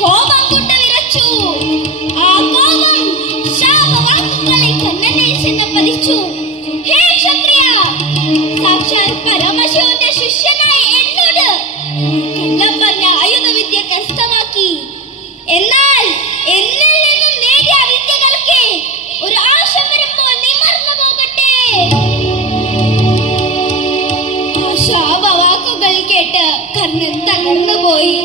കോപം കൊണ്ട് വിറച്ചു. ആ കോപം ശാപവാക്കുകളെ കണ്ണനിൽ ചെന്ന് പതിച്ചു. ഹേ ക്ഷത്രിയ സാക്ഷാൽ പരമശിവന്റെ ശിഷ്യനായ എന്നോട് കള്ളം പറഞ്ഞ ആയുധവിദ്യ കരസ്ഥമാക്കി. എന്നാൽ എന്നിൽ നിന്നും നേടിയ വിദ്യകൾക്ക് ഒരു ആവശ്യം വരുമ്പോൾ നീ പോകട്ടെ. ശാപവാക്കുകൾ കേട്ട് കർണൻ തകർന്നു പോയി